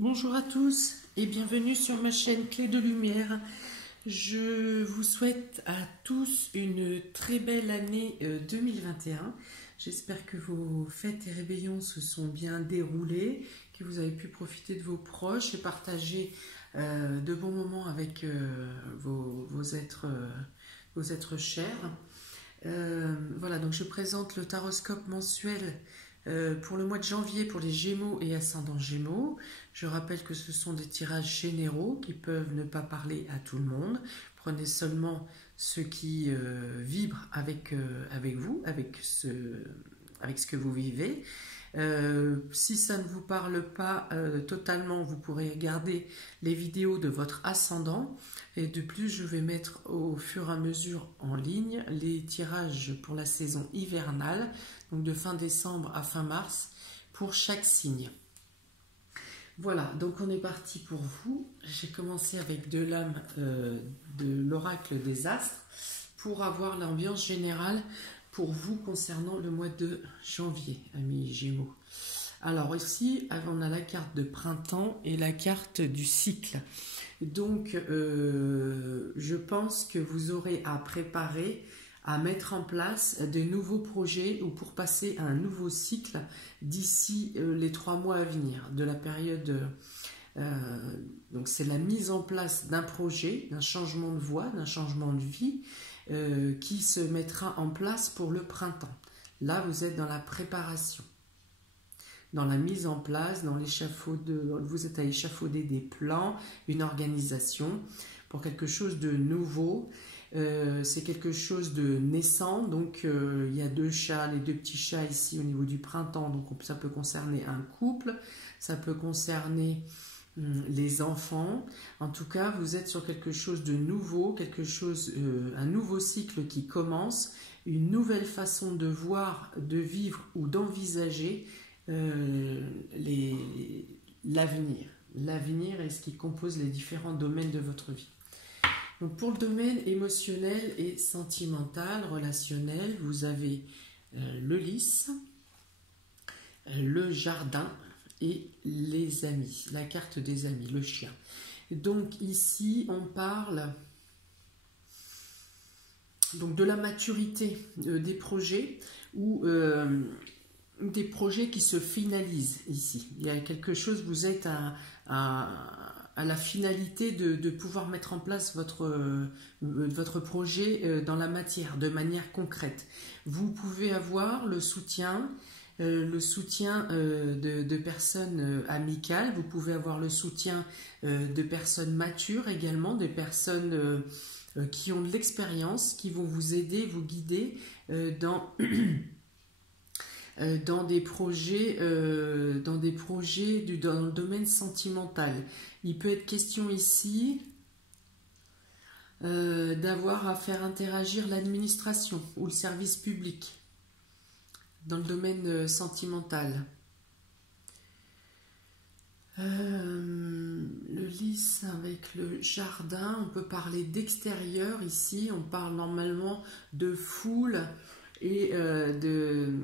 Bonjour à tous et bienvenue sur ma chaîne Clé de Lumière. Je vous souhaite à tous une très belle année 2021. J'espère que vos fêtes et réveillons se sont bien déroulés, que vous avez pu profiter de vos proches et partager de bons moments avec vos êtres chers. Voilà, donc je présente le taroscope mensuel pour le mois de janvier pour les Gémeaux et ascendants Gémeaux. Je rappelle que ce sont des tirages généraux qui peuvent ne pas parler à tout le monde. Prenez seulement ce qui vibre avec vous, avec ce que vous vivez. Si ça ne vous parle pas totalement, vous pourrez regarder les vidéos de votre ascendant. Et de plus, je vais mettre au fur et à mesure en ligne les tirages pour la saison hivernale, donc de fin décembre à fin mars, pour chaque signe. Voilà, donc on est parti pour vous. J'ai commencé avec de l'âme de l'oracle des astres pour avoir l'ambiance générale pour vous concernant le mois de janvier, amis Gémeaux. Alors ici, on a la carte de printemps et la carte du cycle. Donc, je pense que vous aurez à préparer, à mettre en place de nouveaux projets ou pour passer à un nouveau cycle d'ici les 3 mois à venir, de la période. Donc, c'est la mise en place d'un projet, d'un changement de voie, d'un changement de vie qui se mettra en place pour le printemps. Là, vous êtes dans la préparation, dans la mise en place, dans vous êtes à échafauder des plans, une organisation pour quelque chose de nouveau. C'est quelque chose de naissant, donc il y a deux chats, les deux petits chats ici au niveau du printemps, donc ça peut concerner un couple, ça peut concerner les enfants. En tout cas, vous êtes sur quelque chose de nouveau, un nouveau cycle qui commence, une nouvelle façon de voir, de vivre ou d'envisager l'avenir et ce qui compose les différents domaines de votre vie. Donc pour le domaine émotionnel et sentimental, relationnel, vous avez le lys, le jardin et les amis, la carte des amis, le chien. Donc ici on parle donc de la maturité des projets ou des projets qui se finalisent ici. Il y a quelque chose, vous êtes à la finalité de pouvoir mettre en place votre projet dans la matière, de manière concrète. Vous pouvez avoir le soutien de personnes amicales, vous pouvez avoir le soutien de personnes matures également, des personnes qui ont de l'expérience, qui vont vous aider, vous guider dans des projets dans le domaine sentimental. Il peut être question ici d'avoir à faire interagir l'administration ou le service public dans le domaine sentimental. Le lys avec le jardin, on peut parler d'extérieur ici, on parle normalement de foule et de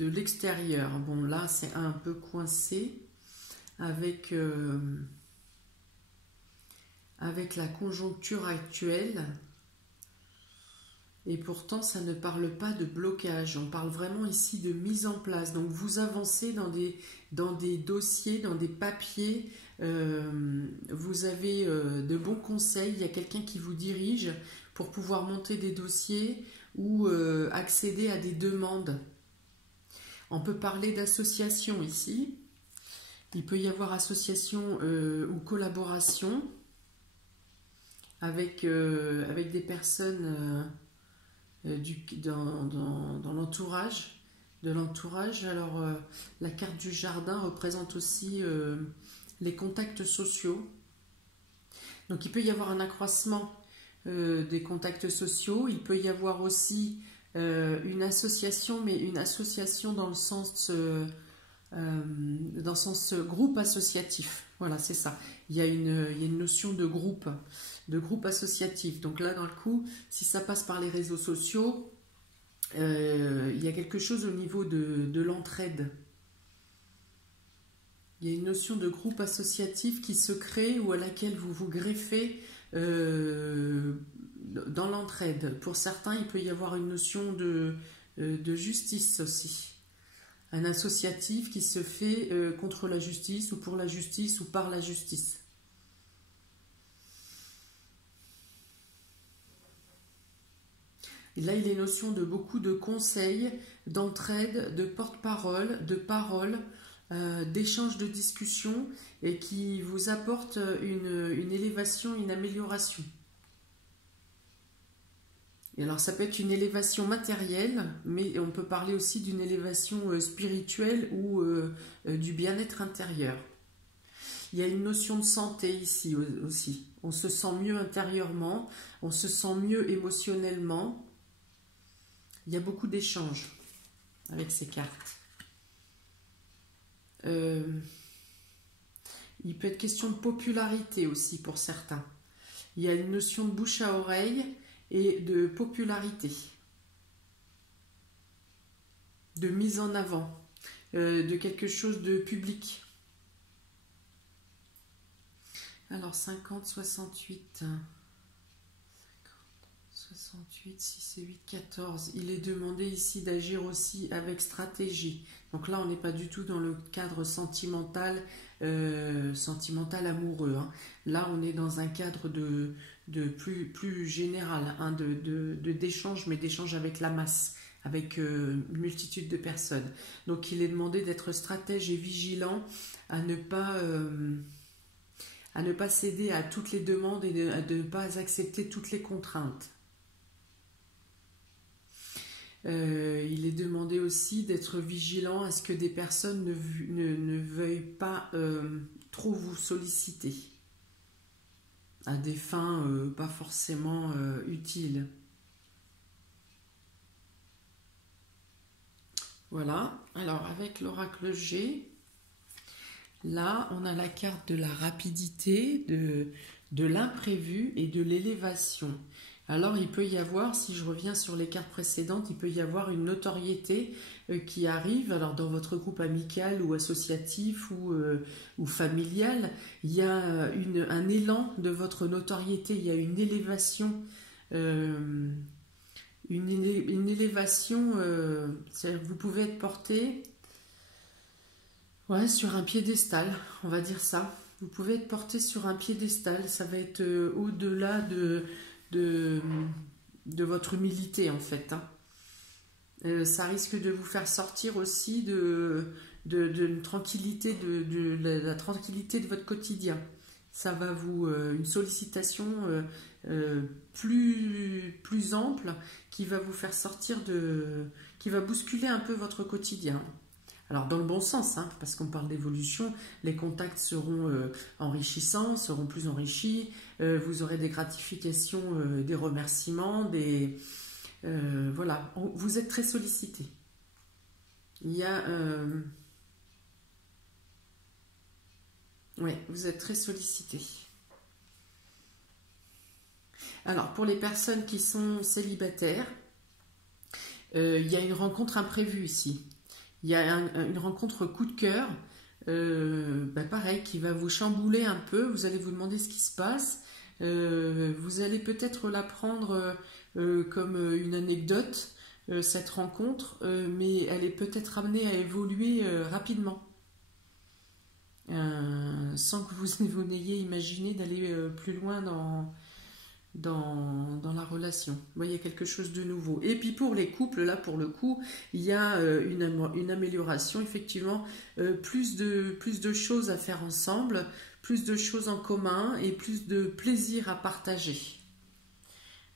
l'extérieur. Bon, là, c'est un peu coincé avec la conjoncture actuelle. Et pourtant, ça ne parle pas de blocage. On parle vraiment ici de mise en place. Donc, vous avancez dans des dossiers, dans des papiers. Vous avez de bons conseils. Il y a quelqu'un qui vous dirige pour pouvoir monter des dossiers ou accéder à des demandes. On peut parler d'association ici. Il peut y avoir association ou collaboration avec des personnes dans l'entourage. Alors, la carte du jardin représente aussi les contacts sociaux. Donc, il peut y avoir un accroissement des contacts sociaux. Il peut y avoir aussi une association, mais une association dans le sens groupe associatif. Voilà, c'est ça. Il y a une notion de groupe associatif. Donc là, dans le coup, si ça passe par les réseaux sociaux, il y a quelque chose au niveau de l'entraide. Il y a une notion de groupe associatif qui se crée ou à laquelle vous vous greffez dans l'entraide. Pour certains, il peut y avoir une notion de justice aussi. Un associatif qui se fait contre la justice ou pour la justice ou par la justice. Et là, il est notion de beaucoup de conseils, d'entraide, de porte-parole, de paroles, d'échanges de discussions et qui vous apportent une élévation, une amélioration. Et alors, ça peut être une élévation matérielle, mais on peut parler aussi d'une élévation spirituelle ou du bien-être intérieur. Il y a une notion de santé ici aussi. On se sent mieux intérieurement, on se sent mieux émotionnellement. Il y a beaucoup d'échanges avec ces cartes. Il peut être question de popularité aussi pour certains. Il y a une notion de bouche à oreille et de popularité, de mise en avant, de quelque chose de public. Alors 50, 68, 68, 6 et 8, 14. Il est demandé ici d'agir aussi avec stratégie. Donc là, on n'est pas du tout dans le cadre sentimental, amoureux. Hein. Là, on est dans un cadre de plus général, hein, d'échange, mais d'échange avec la masse, avec une multitude de personnes. Donc, il est demandé d'être stratège et vigilant à ne pas céder à toutes les demandes et de ne pas accepter toutes les contraintes. Il est demandé aussi d'être vigilant à ce que des personnes ne veuillent pas trop vous solliciter à des fins pas forcément utiles. Voilà, alors avec l'oracle G, là on a la carte de la rapidité, de l'imprévu et de l'élévation. Alors il peut y avoir, si je reviens sur les cartes précédentes, il peut y avoir une notoriété qui arrive, alors dans votre groupe amical ou associatif ou familial, il y a un élan de votre notoriété, il y a une élévation, une élévation, c'est-à-dire que vous pouvez être porté sur un piédestal, on va dire ça. Vous pouvez être porté sur un piédestal, ça va être au-delà de votre humilité en fait. Hein. Ça risque de vous faire sortir aussi de tranquillité, de la tranquillité de votre quotidien. Ça va une sollicitation plus ample qui va vous faire sortir qui va bousculer un peu votre quotidien. Alors dans le bon sens, hein, parce qu'on parle d'évolution, les contacts seront enrichissants, seront plus enrichis, vous aurez des gratifications, des remerciements, voilà, vous êtes très sollicité. Il y a... vous êtes très sollicité. Alors pour les personnes qui sont célibataires, il y a une rencontre imprévue ici. Il y a une rencontre coup de cœur, pareil, qui va vous chambouler un peu. Vous allez vous demander ce qui se passe. Vous allez peut-être la prendre comme une anecdote, cette rencontre, mais elle est peut-être amenée à évoluer rapidement. Sans que vous n'ayez imaginé d'aller plus loin dans la relation. Vous voyez, quelque chose de nouveau. Et puis pour les couples, là pour le coup, il y a une amélioration, effectivement, plus de choses à faire ensemble, plus de choses en commun et plus de plaisir à partager.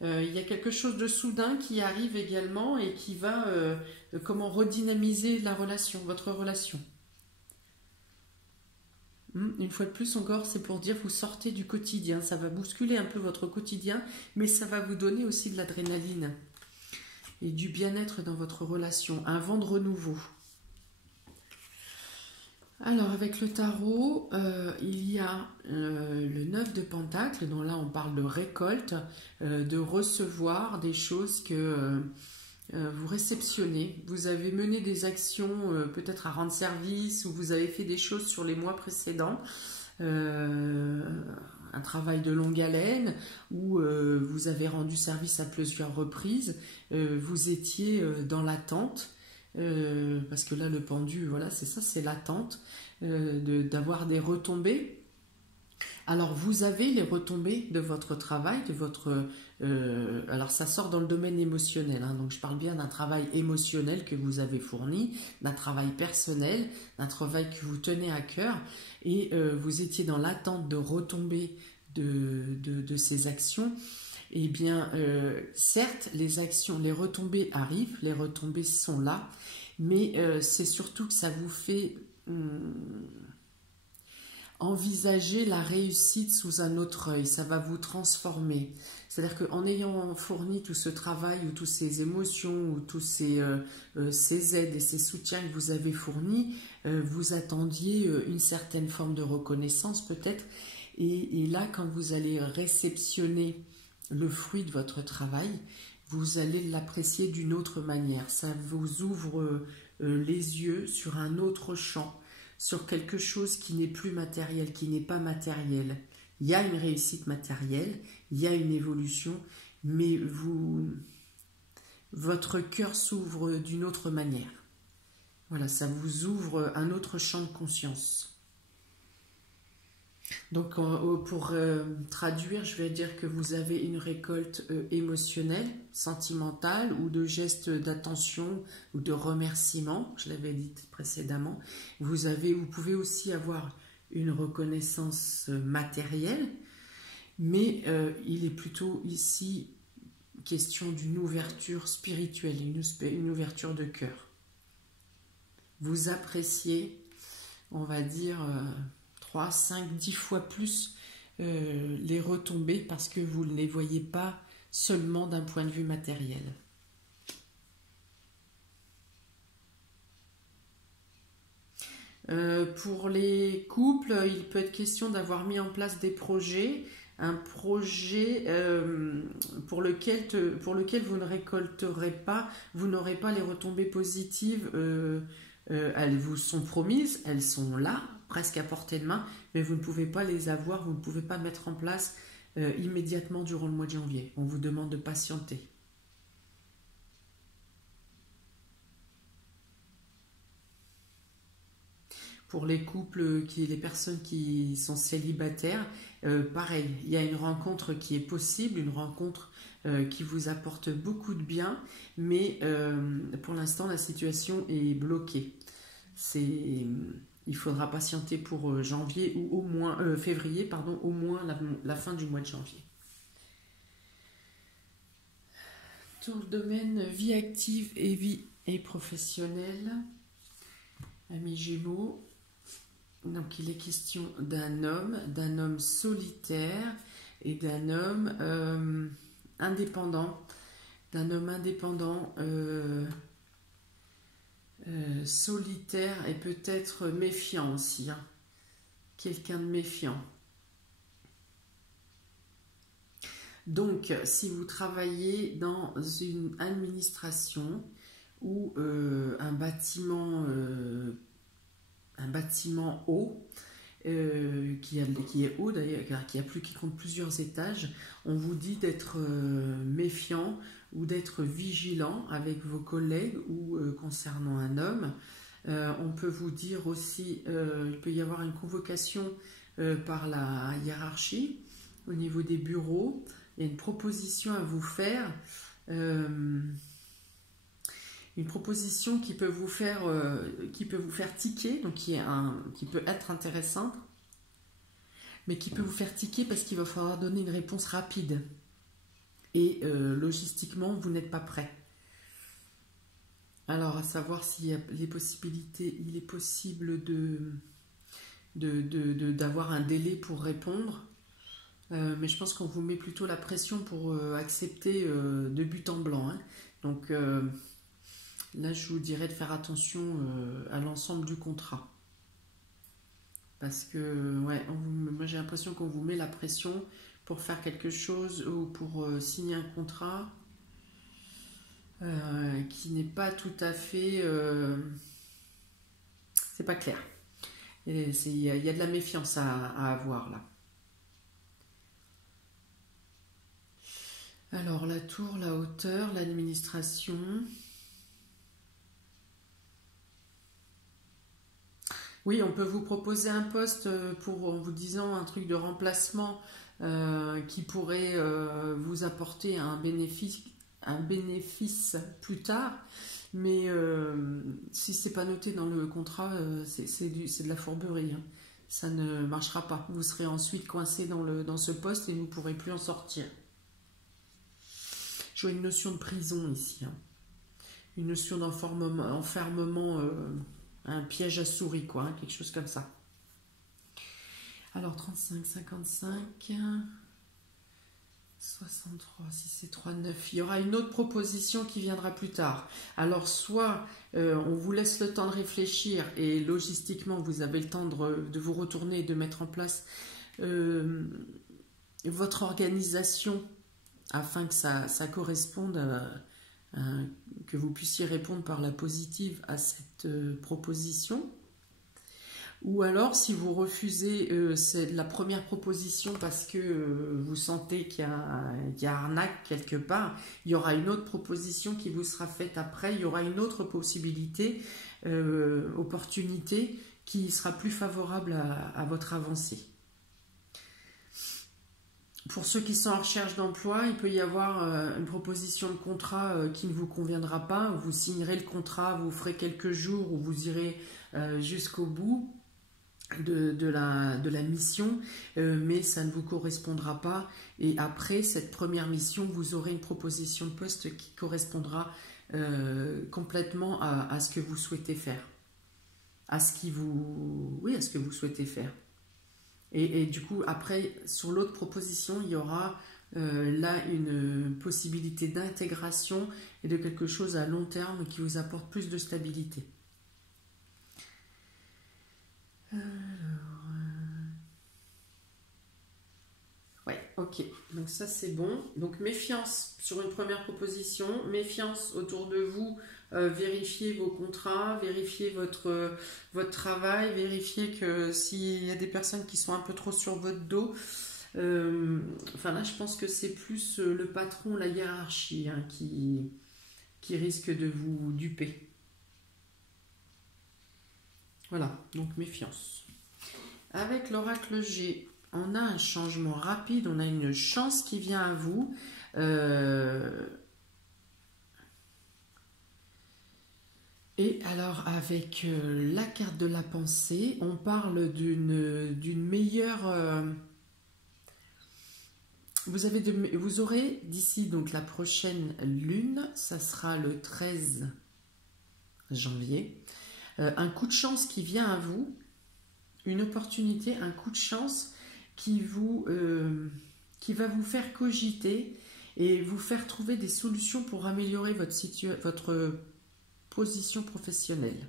Il y a quelque chose de soudain qui arrive également et qui va redynamiser la relation, votre relation. Une fois de plus encore, c'est pour dire vous sortez du quotidien. Ça va bousculer un peu votre quotidien, mais ça va vous donner aussi de l'adrénaline et du bien-être dans votre relation. Un vent de renouveau. Alors avec le tarot, il y a le 9 de Pentacles, dont là on parle de récolte, de recevoir des choses que vous réceptionnez, vous avez mené des actions peut-être à rendre service ou vous avez fait des choses sur les mois précédents, un travail de longue haleine où vous avez rendu service à plusieurs reprises, vous étiez dans l'attente, parce que là le pendu, voilà, c'est ça, c'est l'attente d'avoir des retombées. Alors, vous avez les retombées de votre travail, de votre... alors, ça sort dans le domaine émotionnel, hein, donc je parle bien d'un travail émotionnel que vous avez fourni, d'un travail personnel, d'un travail que vous tenez à cœur, et vous étiez dans l'attente de retombées de ces actions. Eh bien, certes, les actions, les retombées arrivent, les retombées sont là, mais c'est surtout que ça vous fait... envisager la réussite sous un autre œil, ça va vous transformer. C'est-à-dire qu'en ayant fourni tout ce travail ou toutes ces émotions ou tous ces aides et ces soutiens que vous avez fournis, vous attendiez une certaine forme de reconnaissance peut-être. Et là, quand vous allez réceptionner le fruit de votre travail, vous allez l'apprécier d'une autre manière. Ça vous ouvre les yeux sur un autre champ, sur quelque chose qui n'est plus matériel, qui n'est pas matériel. Il y a une réussite matérielle, il y a une évolution, mais votre cœur s'ouvre d'une autre manière. Voilà, ça vous ouvre un autre champ de conscience. Donc, pour traduire, je vais dire que vous avez une récolte émotionnelle, sentimentale, ou de gestes d'attention ou de remerciement, je l'avais dit précédemment. Vous pouvez aussi avoir une reconnaissance matérielle, mais il est plutôt ici question d'une ouverture spirituelle, une ouverture de cœur. Vous appréciez, on va dire... 3, 5, 10 fois plus les retombées parce que vous ne les voyez pas seulement d'un point de vue matériel. Pour les couples, il peut être question d'avoir mis en place des projets, un projet pour lequel vous ne récolterez pas, vous n'aurez pas les retombées positives, elles vous sont promises, elles sont là, presque à portée de main, mais vous ne pouvez pas les avoir, vous ne pouvez pas mettre en place immédiatement durant le mois de janvier. On vous demande de patienter. Pour les couples, les personnes qui sont célibataires, pareil, il y a une rencontre qui est possible, une rencontre qui vous apporte beaucoup de bien, mais pour l'instant, la situation est bloquée. Il faudra patienter pour janvier ou au moins février, pardon, au moins la fin du mois de janvier. Dans le domaine vie active et vie professionnelle, amis Gémeaux, donc il est question d'un homme solitaire et d'un homme indépendant, solitaire et peut-être méfiant aussi, hein. Quelqu'un de méfiant. Donc, si vous travaillez dans une administration ou un bâtiment haut, qui est haut d'ailleurs, qui compte plusieurs étages, on vous dit d'être méfiant ou d'être vigilant avec vos collègues ou concernant un homme. On peut vous dire aussi, il peut y avoir une convocation par la hiérarchie au niveau des bureaux. Il y a une proposition à vous faire, une proposition qui peut vous faire tiquer, donc qui peut être intéressante, mais qui peut vous faire tiquer parce qu'il va falloir donner une réponse rapide. Et logistiquement, vous n'êtes pas prêt. Alors, à savoir s'il y a les possibilités, il est possible d'avoir un délai pour répondre. Mais je pense qu'on vous met plutôt la pression pour accepter de but en blanc, hein. Donc là, je vous dirais de faire attention à l'ensemble du contrat. Parce que, ouais, moi j'ai l'impression qu'on vous met la pression pour faire quelque chose ou pour signer un contrat. qui n'est pas tout à fait... c'est pas clair. Il y a de la méfiance à avoir là. Alors la tour, la hauteur, l'administration. Oui, on peut vous proposer un poste pour, en vous disant un truc de remplacement qui pourrait vous apporter un bénéfice plus tard. Mais si c'est pas noté dans le contrat, c'est de la fourberie, hein. Ça ne marchera pas. Vous serez ensuite coincé dans ce poste et vous ne pourrez plus en sortir. Je vois une notion de prison ici, hein. Une notion d'enfermement, un piège à souris, quoi, hein, quelque chose comme ça. Alors 35, 55, 63, si c'est 39. Il y aura une autre proposition qui viendra plus tard. Alors soit on vous laisse le temps de réfléchir et logistiquement vous avez le temps de vous retourner et de mettre en place votre organisation afin que ça corresponde que vous puissiez répondre par la positive à cette proposition. Ou alors, si vous refusez la première proposition parce que vous sentez qu'il y a arnaque quelque part, il y aura une autre proposition qui vous sera faite après, il y aura une autre possibilité, opportunité qui sera plus favorable à votre avancée. Pour ceux qui sont en recherche d'emploi, il peut y avoir une proposition de contrat qui ne vous conviendra pas. Vous signerez le contrat, vous ferez quelques jours où vous irez jusqu'au bout de la mission, mais ça ne vous correspondra pas. Et après cette première mission, vous aurez une proposition de poste qui correspondra complètement à ce que vous souhaitez faire. À ce que vous souhaitez faire. Et du coup, après, sur l'autre proposition, il y aura là une possibilité d'intégration et de quelque chose à long terme qui vous apporte plus de stabilité. Ouais, ok. Donc ça, c'est bon. Donc méfiance sur une première proposition, méfiance autour de vous. Vérifiez vos contrats, vérifiez votre travail, vérifiez que s'il y a des personnes qui sont un peu trop sur votre dos, enfin là je pense que c'est plus le patron, la hiérarchie, hein, qui risque de vous duper. Voilà, donc méfiance. Avec l'oracle G, on a un changement rapide, on a une chance qui vient à vous. Et alors avec la carte de la pensée, on parle d'une meilleure... vous aurez d'ici donc la prochaine lune, ça sera le 13 janvier, un coup de chance qui vient à vous, une opportunité, un coup de chance qui va vous faire cogiter et vous faire trouver des solutions pour améliorer votre position professionnelle.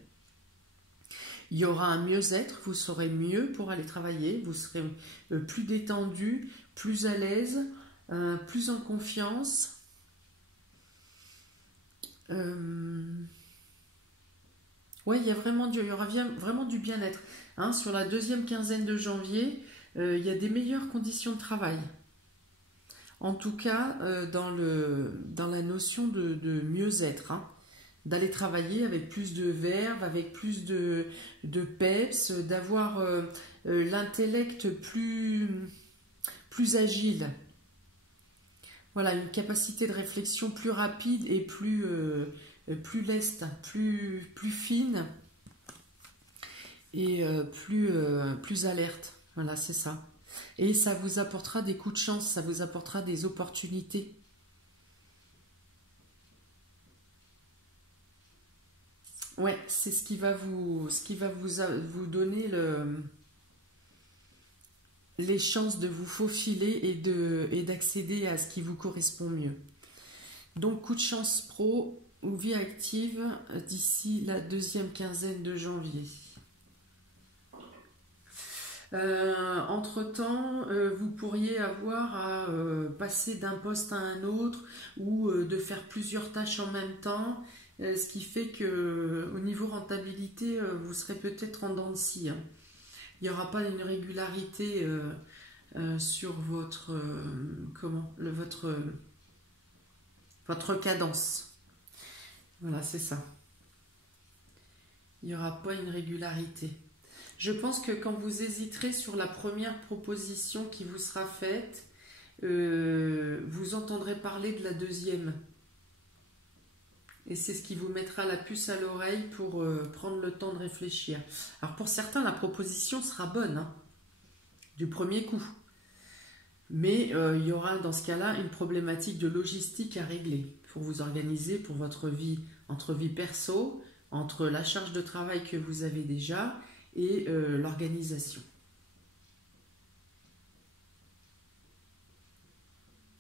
Il y aura un mieux-être, vous serez mieux pour aller travailler, vous serez plus détendu, plus à l'aise, plus en confiance. Ouais, il y aura vraiment du bien-être. Hein, sur la deuxième quinzaine de janvier, il y a des meilleures conditions de travail. En tout cas, dans la notion de mieux-être, hein, d'aller travailler avec plus de verve, avec plus de peps, d'avoir l'intellect plus agile. Voilà, une capacité de réflexion plus rapide et plus leste, plus fine et plus alerte. Voilà, c'est ça. Et ça vous apportera des coups de chance, ça vous apportera des opportunités. Ouais, c'est ce qui va vous donner les chances de vous faufiler et d'accéder à ce qui vous correspond mieux. Donc, coup de chance pro ou vie active d'ici la deuxième quinzaine de janvier. Entre-temps, vous pourriez avoir à passer d'un poste à un autre ou de faire plusieurs tâches en même temps, ce qui fait que au niveau rentabilité, vous serez peut-être en dents de scie, hein. Il n'y aura pas une régularité sur votre votre cadence. Voilà, c'est ça. Il n'y aura pas une régularité. Je pense que quand vous hésiterez sur la première proposition qui vous sera faite, vous entendrez parler de la deuxième. Et c'est ce qui vous mettra la puce à l'oreille pour prendre le temps de réfléchir. Alors pour certains, la proposition sera bonne, hein, du premier coup. Mais il y aura dans ce cas-là une problématique de logistique à régler pour vous organiser pour votre vie, entre vie perso, entre la charge de travail que vous avez déjà et l'organisation.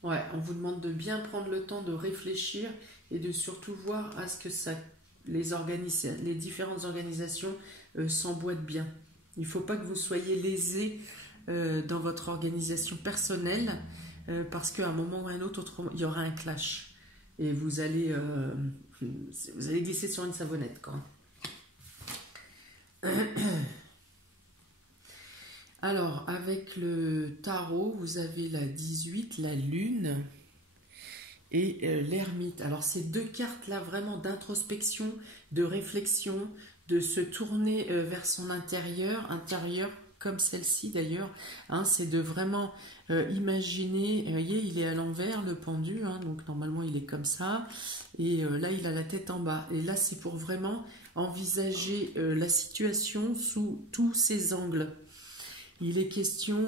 Ouais, on vous demande de bien prendre le temps de réfléchir et de surtout voir à ce que les différentes organisations s'emboîtent bien. Il ne faut pas que vous soyez lésés dans votre organisation personnelle parce qu'à un moment ou à un autre, il y aura un clash et vous allez glisser sur une savonnette quand même. Alors, avec le tarot, vous avez la 18, la lune et l'ermite. Alors, ces deux cartes-là, vraiment d'introspection, de réflexion, de se tourner vers son intérieur comme celle-ci d'ailleurs, hein, c'est de vraiment imaginer, vous voyez, il est à l'envers, le pendu, hein, donc normalement il est comme ça, et là il a la tête en bas. Et là, c'est pour vraiment envisager la situation sous tous ses angles. Il est question,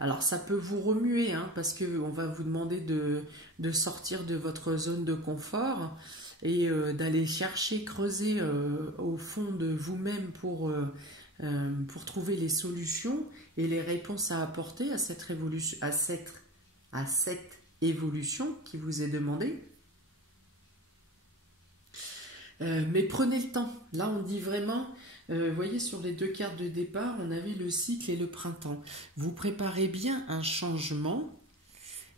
alors ça peut vous remuer, hein, parce qu'on va vous demander de sortir de votre zone de confort et d'aller chercher, creuser au fond de vous-même pour trouver les solutions et les réponses à apporter à cette évolution qui vous est demandée. Mais prenez le temps. Là, on dit vraiment, vous voyez, sur les deux cartes de départ, on avait le cycle et le printemps. Vous préparez bien un changement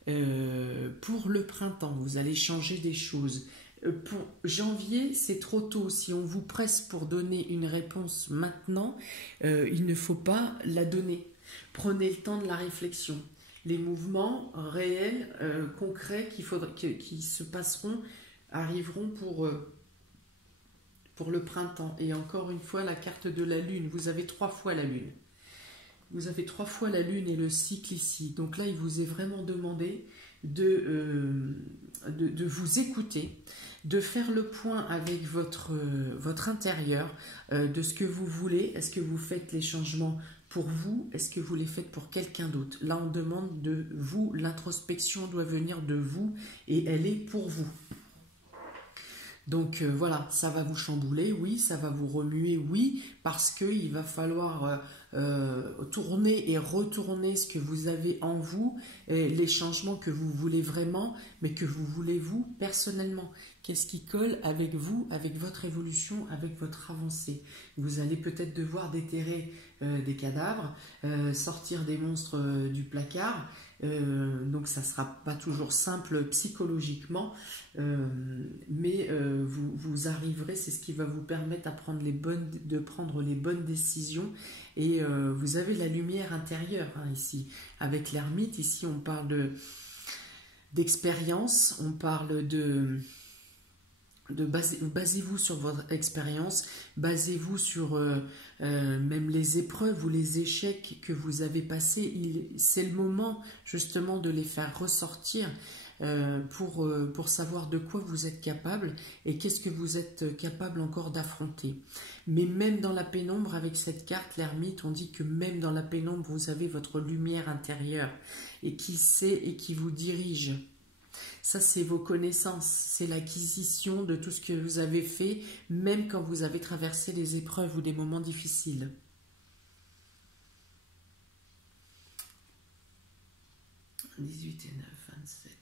pour le printemps. Vous allez changer des choses. Pour janvier, c'est trop tôt. Si on vous presse pour donner une réponse maintenant, il ne faut pas la donner. Prenez le temps de la réflexion. Les mouvements réels, concrets qui se passeront, arriveront pour le printemps. Et encore une fois, la carte de la lune. Vous avez 3 fois la lune. Vous avez 3 fois la lune et le cycle ici. Donc là, il vous est vraiment demandé de vous écouter, de faire le point avec votre intérieur, de ce que vous voulez. Est-ce que vous faites les changements pour vous? Est-ce que vous les faites pour quelqu'un d'autre? Là, on demande de vous. L'introspection doit venir de vous et elle est pour vous. Donc voilà, ça va vous chambouler, oui, ça va vous remuer, oui, parce qu'il va falloir tourner et retourner ce que vous avez en vous, les changements que vous voulez vraiment, mais que vous voulez vous personnellement. Qu'est-ce qui colle avec vous, avec votre évolution, avec votre avancée? Vous allez peut-être devoir déterrer des cadavres, sortir des monstres du placard. Donc ça ne sera pas toujours simple psychologiquement, mais vous arriverez, c'est ce qui va vous permettre de prendre les bonnes décisions. Et vous avez la lumière intérieure, hein, ici, avec l'ermite. Ici on parle d'expérience, on parle basez-vous sur votre expérience, basez-vous sur même les épreuves ou les échecs que vous avez passés. C'est le moment justement de les faire ressortir pour savoir de quoi vous êtes capable et qu'est-ce que vous êtes capable encore d'affronter. Mais même dans la pénombre, avec cette carte, l'ermite, on dit que même dans la pénombre, vous avez votre lumière intérieure et qui sait et qui vous dirige. Ça, c'est vos connaissances, c'est l'acquisition de tout ce que vous avez fait, même quand vous avez traversé des épreuves ou des moments difficiles. « 18 et 9, 27.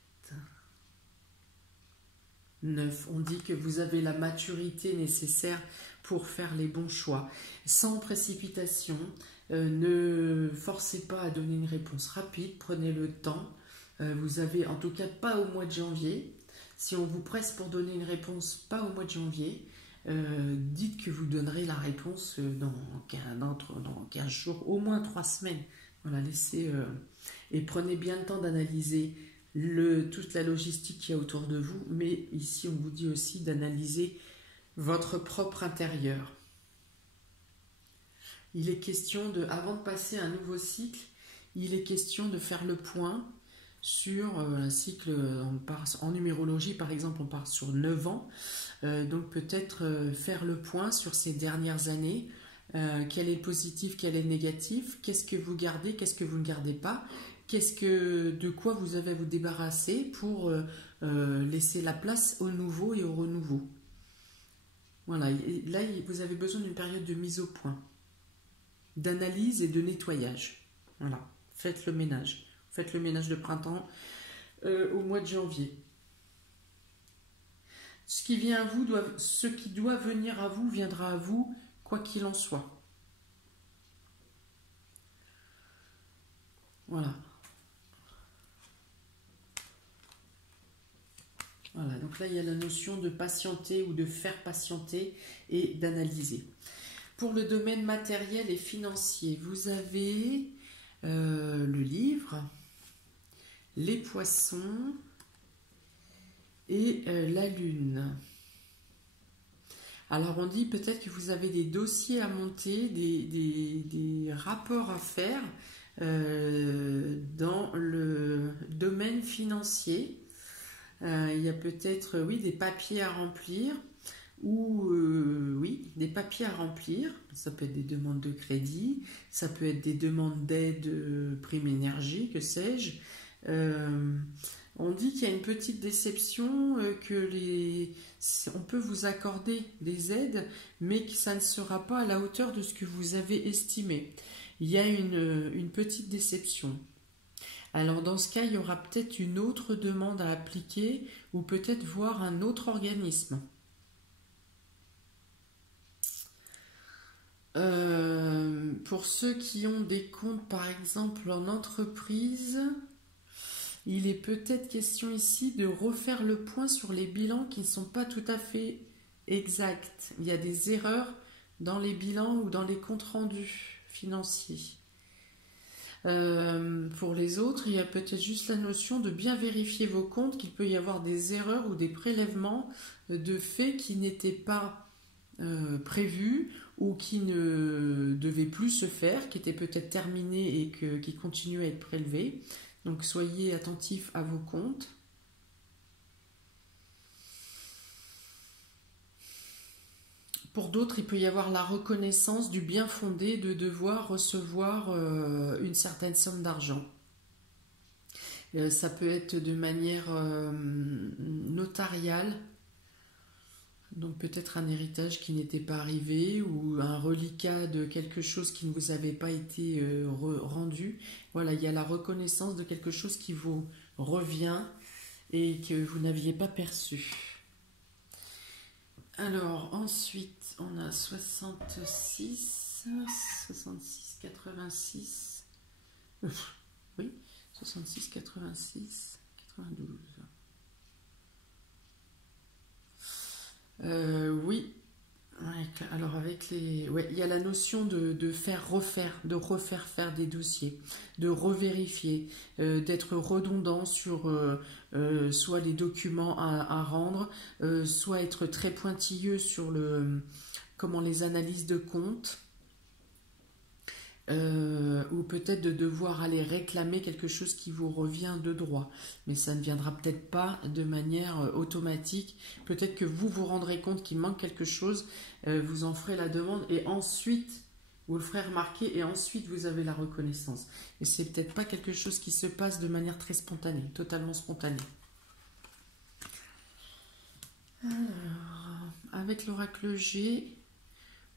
9, on dit que vous avez la maturité nécessaire pour faire les bons choix, sans précipitation, Ne forcez pas à donner une réponse rapide, prenez le temps. Vous avez, en tout cas pas au mois de janvier. Si on vous presse pour donner une réponse, pas au mois de janvier, dites que vous donnerez la réponse dans 15 jours, au moins 3 semaines. Voilà, laissez, et prenez bien le temps d'analyser toute la logistique qu'il y a autour de vous, mais ici on vous dit aussi d'analyser votre propre intérieur. Il est question de, avant de passer à un nouveau cycle, il est question de faire le point sur un cycle, en numérologie par exemple, on part sur 9 ans, donc peut-être faire le point sur ces dernières années, quel est le positif, quel est le négatif, qu'est-ce que vous gardez, qu'est-ce que vous ne gardez pas, de quoi vous avez à vous débarrasser pour laisser la place au nouveau et au renouveau. Voilà, et là vous avez besoin d'une période de mise au point, d'analyse et de nettoyage. Voilà, faites le ménage. Faites le ménage de printemps au mois de janvier. Ce qui vient à vous, ce qui doit venir à vous, viendra à vous, quoi qu'il en soit. Voilà. Voilà, donc là, il y a la notion de patienter ou de faire patienter et d'analyser. Pour le domaine matériel et financier, vous avez le livre, les poissons et la lune. Alors on dit peut-être que vous avez des dossiers à monter, des rapports à faire dans le domaine financier. Il y a peut-être, oui, des papiers à remplir ou oui, des papiers à remplir. Ça peut être des demandes de crédit, ça peut être des demandes d'aide prime énergie, que sais-je. On dit qu'il y a une petite déception, on peut vous accorder des aides, mais que ça ne sera pas à la hauteur de ce que vous avez estimé. Il y a une petite déception. Alors dans ce cas, il y aura peut-être une autre demande à appliquer ou peut-être voir un autre organisme. Pour ceux qui ont des comptes par exemple en entreprise, il est peut-être question ici de refaire le point sur les bilans qui ne sont pas tout à fait exacts. Il y a des erreurs dans les bilans ou dans les comptes rendus financiers. Pour les autres, il y a peut-être juste la notion de bien vérifier vos comptes, qu'il peut y avoir des erreurs ou des prélèvements de faits qui n'étaient pas prévus ou qui ne devaient plus se faire, qui étaient peut-être terminés et qui continuent à être prélevés. Donc soyez attentifs à vos comptes. Pour d'autres, il peut y avoir la reconnaissance du bien fondé de devoir recevoir une certaine somme d'argent. Ça peut être de manière notariale, donc peut-être un héritage qui n'était pas arrivé ou un reliquat de quelque chose qui ne vous avait pas été rendu. Voilà, il y a la reconnaissance de quelque chose qui vous revient et que vous n'aviez pas perçu. Alors ensuite, on a 66, 86, 86, oui, 66, 86, 92. Oui, alors avec les... Ouais, il y a la notion de refaire faire des dossiers, de revérifier, d'être redondant sur soit les documents à rendre, soit être très pointilleux sur les analyses de compte, ou peut-être de devoir aller réclamer quelque chose qui vous revient de droit. Mais ça ne viendra peut-être pas de manière automatique. Peut-être que vous vous rendrez compte qu'il manque quelque chose, vous en ferez la demande et ensuite vous le ferez remarquer et ensuite vous avez la reconnaissance. Et c'est peut-être pas quelque chose qui se passe de manière très spontanée, totalement spontanée. Alors, avec l'oracle G,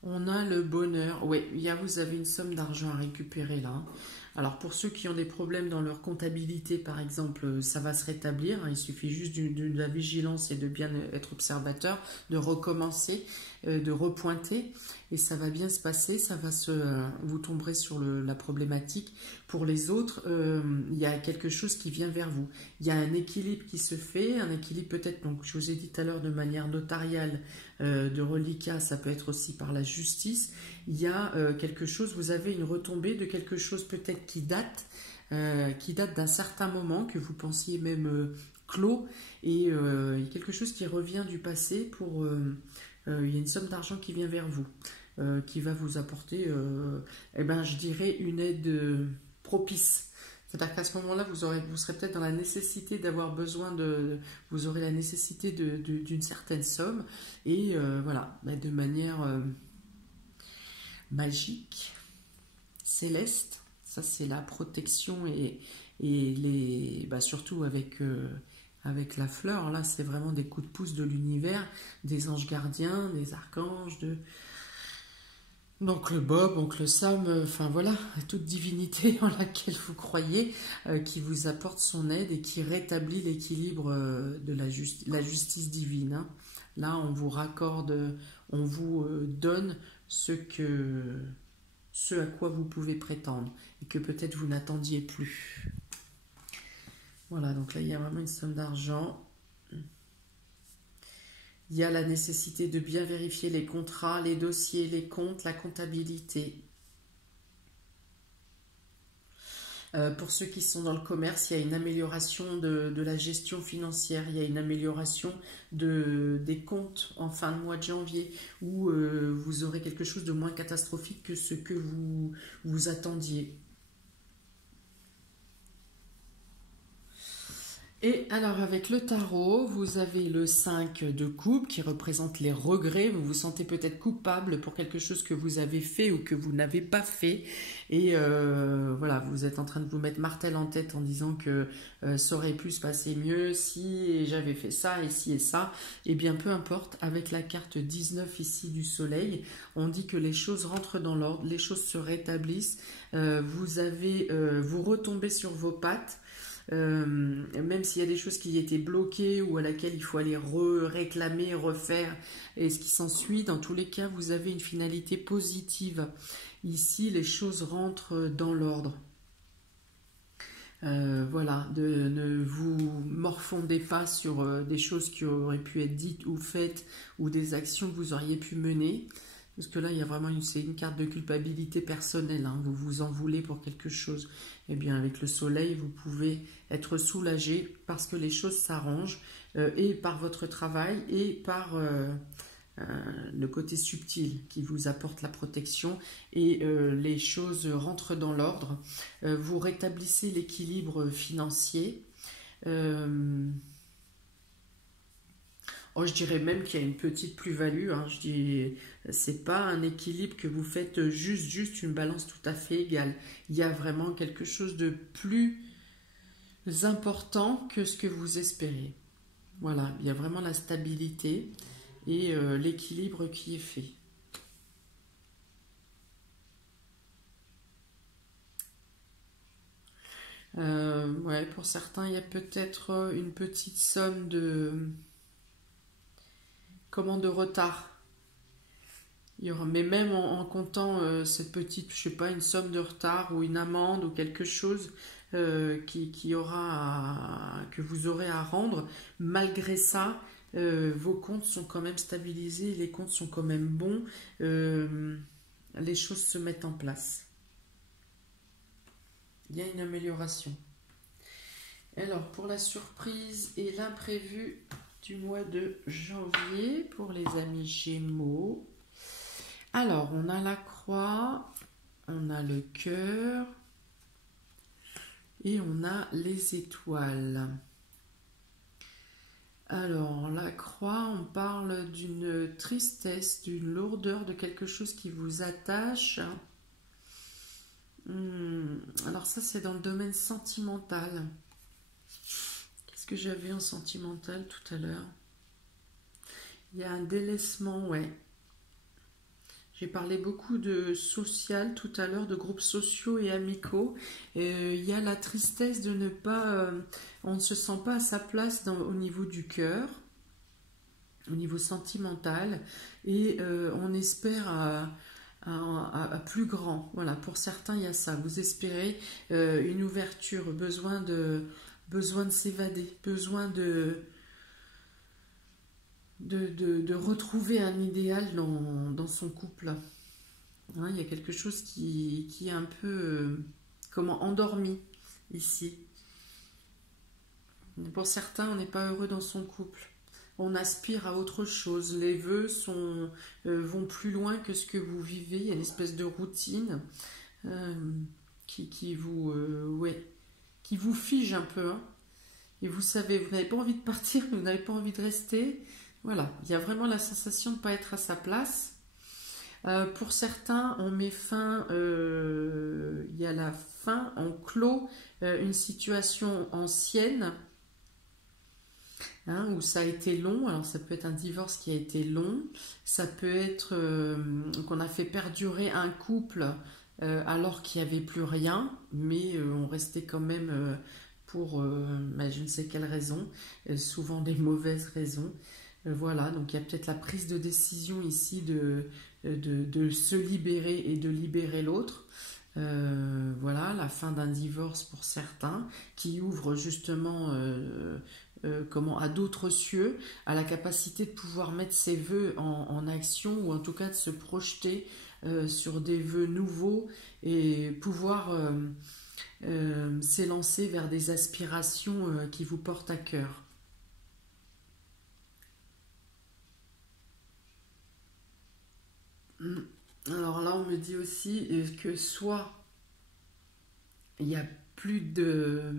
on a le bonheur. Oui, vous avez une somme d'argent à récupérer là. Alors pour ceux qui ont des problèmes dans leur comptabilité, par exemple, ça va se rétablir. Il suffit juste de la vigilance et de bien être observateur, de recommencer, de repointer, et ça va bien se passer. Vous tomberez sur la problématique. Pour les autres, il y a quelque chose qui vient vers vous. Il y a un équilibre qui se fait, un équilibre peut-être, donc je vous ai dit tout à l'heure, de manière notariale, de reliquat, ça peut être aussi par la justice. Il y a quelque chose, vous avez une retombée de quelque chose peut-être qui date d'un certain moment, que vous pensiez même clos, et il y a quelque chose qui revient du passé il y a une somme d'argent qui vient vers vous, qui va vous apporter, je dirais, une aide propice. C'est-à-dire qu'à ce moment-là, vous serez peut-être dans la nécessité d'avoir besoin vous aurez la nécessité d'une certaine somme, et voilà, de manière magique, céleste. Ça, c'est la protection et surtout avec la fleur. Là, c'est vraiment des coups de pouce de l'univers, des anges gardiens, des archanges, donc le Bob, oncle Sam, enfin voilà, toute divinité en laquelle vous croyez, qui vous apporte son aide et qui rétablit l'équilibre de la justice divine. Hein. Là, on vous raccorde, on vous donne ce à quoi vous pouvez prétendre et que peut-être vous n'attendiez plus. Voilà, donc là, il y a vraiment une somme d'argent. Il y a la nécessité de bien vérifier les contrats, les dossiers, les comptes, la comptabilité. Pour ceux qui sont dans le commerce, il y a une amélioration de la gestion financière, il y a une amélioration des comptes en fin de mois de janvier, où vous aurez quelque chose de moins catastrophique que ce que vous attendiez. Et alors avec le tarot, vous avez le 5 de coupe qui représente les regrets. Vous vous sentez peut-être coupable pour quelque chose que vous avez fait ou que vous n'avez pas fait. Et voilà, vous êtes en train de vous mettre martel en tête en disant que ça aurait pu se passer mieux si j'avais fait ça et ci et ça. Eh bien peu importe, avec la carte 19 ici du soleil, on dit que les choses rentrent dans l'ordre, les choses se rétablissent. Vous retombez sur vos pattes. Même s'il y a des choses qui étaient bloquées ou à laquelle il faut aller réclamer, refaire et ce qui s'ensuit, dans tous les cas vous avez une finalité positive. Ici les choses rentrent dans l'ordre. Voilà, ne vous morfondez pas sur des choses qui auraient pu être dites ou faites ou des actions que vous auriez pu mener. Parce que là, il y a vraiment c'est une carte de culpabilité personnelle. Hein. Vous vous en voulez pour quelque chose. Eh bien, avec le soleil, vous pouvez être soulagé parce que les choses s'arrangent et par votre travail et par le côté subtil qui vous apporte la protection et les choses rentrent dans l'ordre. Vous rétablissez l'équilibre financier. Je dirais même qu'il y a une petite plus-value. Hein. C'est pas un équilibre que vous faites juste une balance tout à fait égale. Il y a vraiment quelque chose de plus important que ce que vous espérez. Voilà, il y a vraiment la stabilité et l'équilibre qui est fait. Ouais, pour certains, il y a peut-être une petite somme de retard. Mais même en comptant cette petite, je sais pas, une somme de retard ou une amende ou quelque chose que vous aurez à rendre, malgré ça, vos comptes sont quand même stabilisés, les comptes sont quand même bons, les choses se mettent en place. Il y a une amélioration. Alors, pour la surprise et l'imprévu du mois de janvier pour les amis Gémeaux. Alors, on a la croix, on a le cœur et on a les étoiles. Alors, la croix, on parle d'une tristesse, d'une lourdeur, de quelque chose qui vous attache. Alors ça, c'est dans le domaine sentimental. Qu'est-ce que j'avais en sentimental tout à l'heure? Il y a un délaissement, ouais. J'ai parlé beaucoup de social tout à l'heure, de groupes sociaux et amicaux. Il y a la tristesse de ne pas... on ne se sent pas à sa place au niveau du cœur, au niveau sentimental, et on espère à plus grand. Voilà, pour certains, il y a ça. Vous espérez une ouverture, besoin de s'évader, besoin de retrouver un idéal dans son couple. Hein, il y a quelque chose qui est un peu endormi ici. Pour certains, on n'est pas heureux dans son couple. On aspire à autre chose. Les vœux vont plus loin que ce que vous vivez. Il y a une espèce de routine qui vous fige un peu. Hein. Et vous savez, vous n'avez pas envie de partir, vous n'avez pas envie de rester. Voilà, il y a vraiment la sensation de ne pas être à sa place. Pour certains, on met fin, il y a la fin, on clôt une situation ancienne, hein, où ça a été long. Alors ça peut être un divorce qui a été long, ça peut être qu'on a fait perdurer un couple alors qu'il n'y avait plus rien, mais on restait quand même pour je ne sais quelle raison, souvent des mauvaises raisons. Voilà, donc il y a peut-être la prise de décision ici de se libérer et de libérer l'autre. Voilà, la fin d'un divorce pour certains, qui ouvre justement à d'autres cieux, à la capacité de pouvoir mettre ses vœux en action, ou en tout cas de se projeter sur des vœux nouveaux et pouvoir s'élancer vers des aspirations qui vous portent à cœur. Alors là, on me dit aussi que soit il n'y a plus de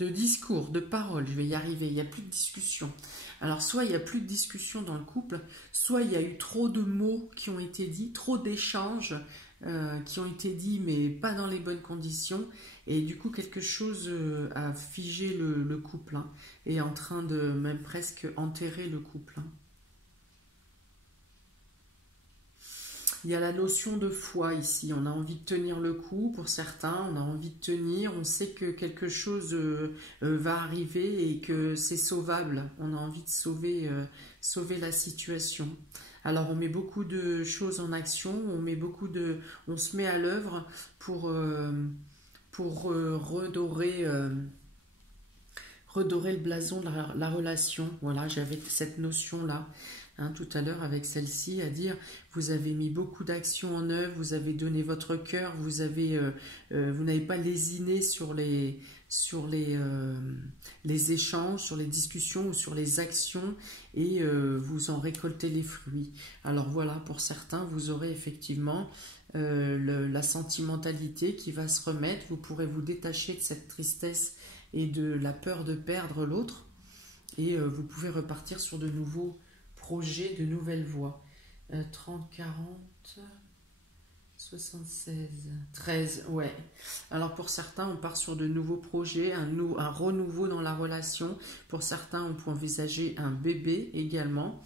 discours, de paroles, je vais y arriver, il n'y a plus de discussion. Alors soit il n'y a plus de discussion dans le couple, soit il y a eu trop de mots qui ont été dits, trop d'échanges qui ont été dits, mais pas dans les bonnes conditions, et du coup quelque chose a figé le couple, hein, et est en train de même presque enterrer le couple. Hein. Il y a la notion de foi ici, on a envie de tenir le coup pour certains, on a envie de tenir, on sait que quelque chose va arriver et que c'est sauvable, on a envie de sauver la situation. Alors on met beaucoup de choses en action, on se met à l'œuvre pour redorer le blason de la relation. Voilà, j'avais cette notion-là. Hein, tout à l'heure avec celle-ci, à dire vous avez mis beaucoup d'actions en œuvre, vous avez donné votre cœur, vous n'avez pas lésiné sur les échanges, sur les discussions ou sur les actions, et vous en récoltez les fruits. Alors voilà, pour certains, vous aurez effectivement la sentimentalité qui va se remettre, vous pourrez vous détacher de cette tristesse et de la peur de perdre l'autre, et vous pouvez repartir sur de nouveaux projets, de nouvelles voies. 30, 40, 76, 13, ouais. Alors pour certains, on part sur de nouveaux projets, un renouveau dans la relation. Pour certains, on peut envisager un bébé également.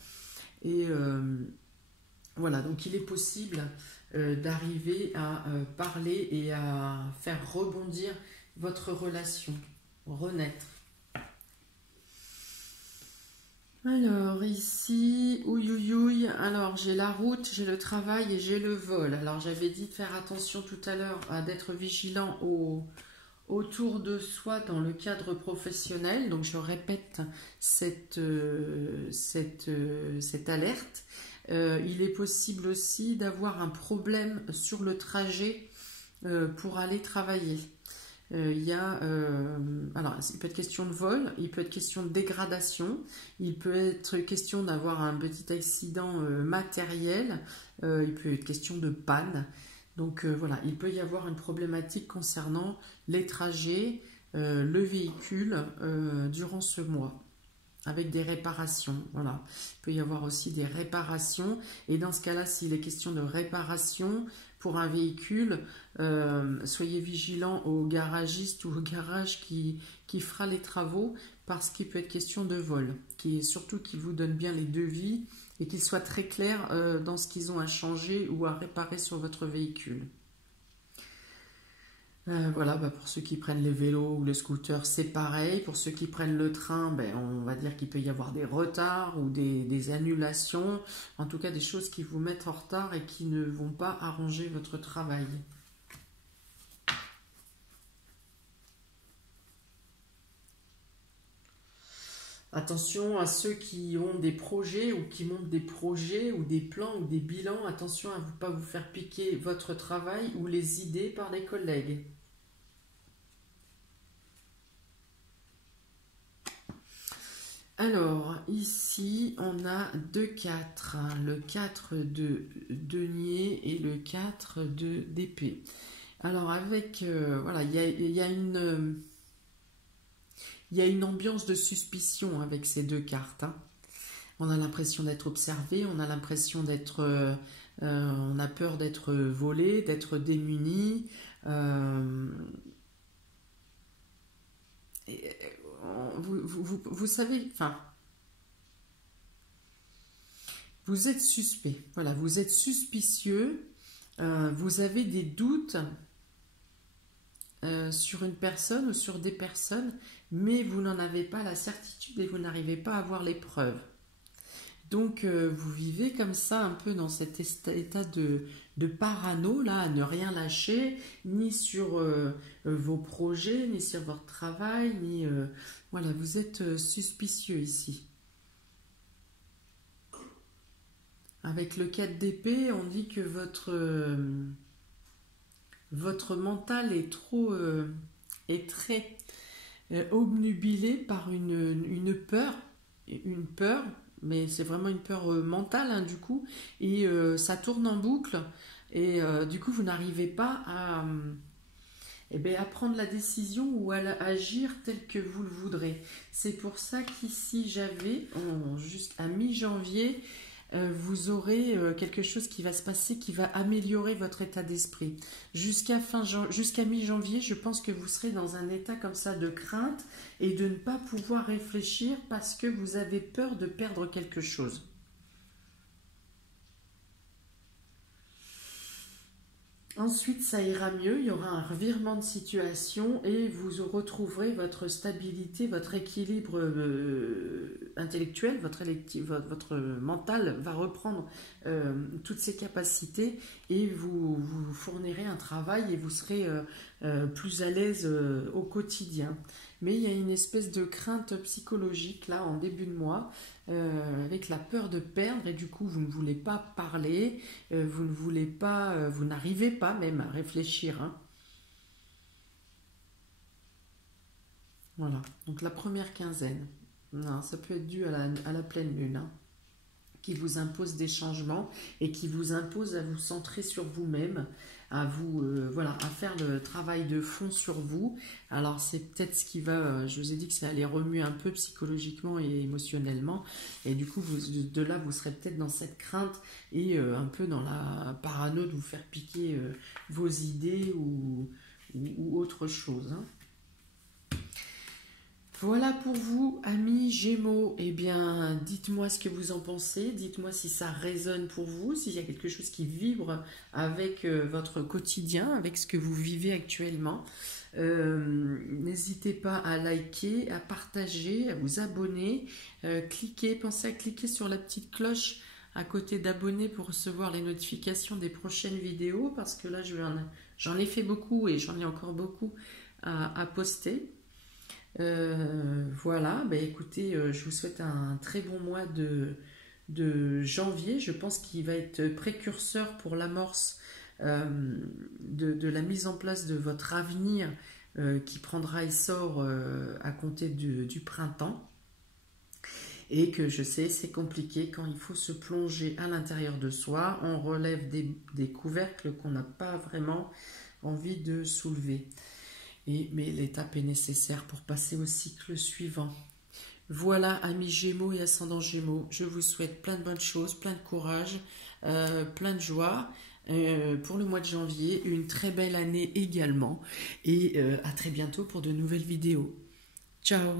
Et voilà, donc il est possible d'arriver à parler et à faire rebondir votre relation, renaître. Alors ici, ouïouïouï, alors j'ai la route, j'ai le travail et j'ai le vol. Alors j'avais dit de faire attention tout à l'heure, d'être vigilant autour de soi dans le cadre professionnel. Donc je répète cette alerte. Il est possible aussi d'avoir un problème sur le trajet pour aller travailler. Alors, il peut être question de vol, il peut être question de dégradation, il peut être question d'avoir un petit accident matériel, il peut être question de panne. Donc voilà, il peut y avoir une problématique concernant les trajets, le véhicule durant ce mois, avec des réparations. Voilà, il peut y avoir aussi des réparations, et dans ce cas-là, s'il est question de réparation pour un véhicule, soyez vigilant au garagiste ou au garage qui fera les travaux, parce qu'il peut être question de vol, surtout qu'ils vous donnent bien les devis et qu'ils soient très clairs dans ce qu'ils ont à changer ou à réparer sur votre véhicule. Voilà, pour ceux qui prennent les vélos ou les scooters, c'est pareil. Pour ceux qui prennent le train, on va dire qu'il peut y avoir des retards ou des annulations. En tout cas, des choses qui vous mettent en retard et qui ne vont pas arranger votre travail. Attention à ceux qui ont des projets ou qui montent des projets ou des plans ou des bilans. Attention à ne pas vous faire piquer votre travail ou les idées par des collègues. Alors, ici, on a 2 4, le 4 de denier et le 4 de d'épée. Alors, avec, voilà, il y a une ambiance de suspicion avec ces 2 cartes. Hein. On a l'impression d'être observé, on a l'impression d'être... on a peur d'être volé, d'être démuni. Vous savez, enfin, vous êtes suspect. Voilà, vous êtes suspicieux. Vous avez des doutes sur une personne ou sur des personnes, mais vous n'en avez pas la certitude et vous n'arrivez pas à avoir les preuves. Donc, vous vivez comme ça, un peu dans cet état de parano, là, à ne rien lâcher, ni sur vos projets, ni sur votre travail, ni... voilà, vous êtes suspicieux ici. Avec le 4 d'épée, on dit que votre mental est très obnubilé par une peur, mais c'est vraiment une peur mentale, hein, du coup, et ça tourne en boucle, et du coup, vous n'arrivez pas à prendre la décision ou à agir tel que vous le voudrez. C'est pour ça qu'ici, j'avais, jusqu'à mi-janvier, vous aurez quelque chose qui va se passer, qui va améliorer votre état d'esprit. Jusqu'à mi-janvier, je pense que vous serez dans un état comme ça de crainte et de ne pas pouvoir réfléchir parce que vous avez peur de perdre quelque chose. Ensuite, ça ira mieux, il y aura un revirement de situation et vous retrouverez votre stabilité, votre équilibre intellectuel, votre mental va reprendre toutes ses capacités et vous fournirez un travail et vous serez plus à l'aise au quotidien. Mais il y a une espèce de crainte psychologique là en début de mois avec la peur de perdre et du coup vous ne voulez pas parler, vous ne voulez pas, vous n'arrivez pas même à réfléchir. Hein. Voilà, donc la première quinzaine. Non, ça peut être dû à la pleine lune, hein, qui vous impose des changements et qui vous impose à vous centrer sur vous-même, à vous voilà, à faire le travail de fond sur vous. Alors c'est peut-être ce qui va, je vous ai dit que ça allait remuer un peu psychologiquement et émotionnellement, et du coup de là vous serez peut-être dans cette crainte et un peu dans la parano de vous faire piquer vos idées ou autre chose. Hein. Voilà pour vous, amis Gémeaux. Eh bien, dites-moi ce que vous en pensez. Dites-moi si ça résonne pour vous, s'il y a quelque chose qui vibre avec votre quotidien, avec ce que vous vivez actuellement. N'hésitez pas à liker, à partager, à vous abonner. Pensez à cliquer sur la petite cloche à côté d'abonner pour recevoir les notifications des prochaines vidéos. Parce que là, j'en ai fait beaucoup et j'en ai encore beaucoup à poster. Voilà, écoutez, je vous souhaite un très bon mois de janvier. Je pense qu'il va être précurseur pour l'amorce de la mise en place de votre avenir qui prendra essor à compter du printemps. Et que je sais, c'est compliqué quand il faut se plonger à l'intérieur de soi. On relève des couvercles qu'on n'a pas vraiment envie de soulever. Mais l'étape est nécessaire pour passer au cycle suivant. Voilà, amis Gémeaux et ascendants Gémeaux, je vous souhaite plein de bonnes choses, plein de courage, plein de joie pour le mois de janvier, une très belle année également. Et à très bientôt pour de nouvelles vidéos. Ciao!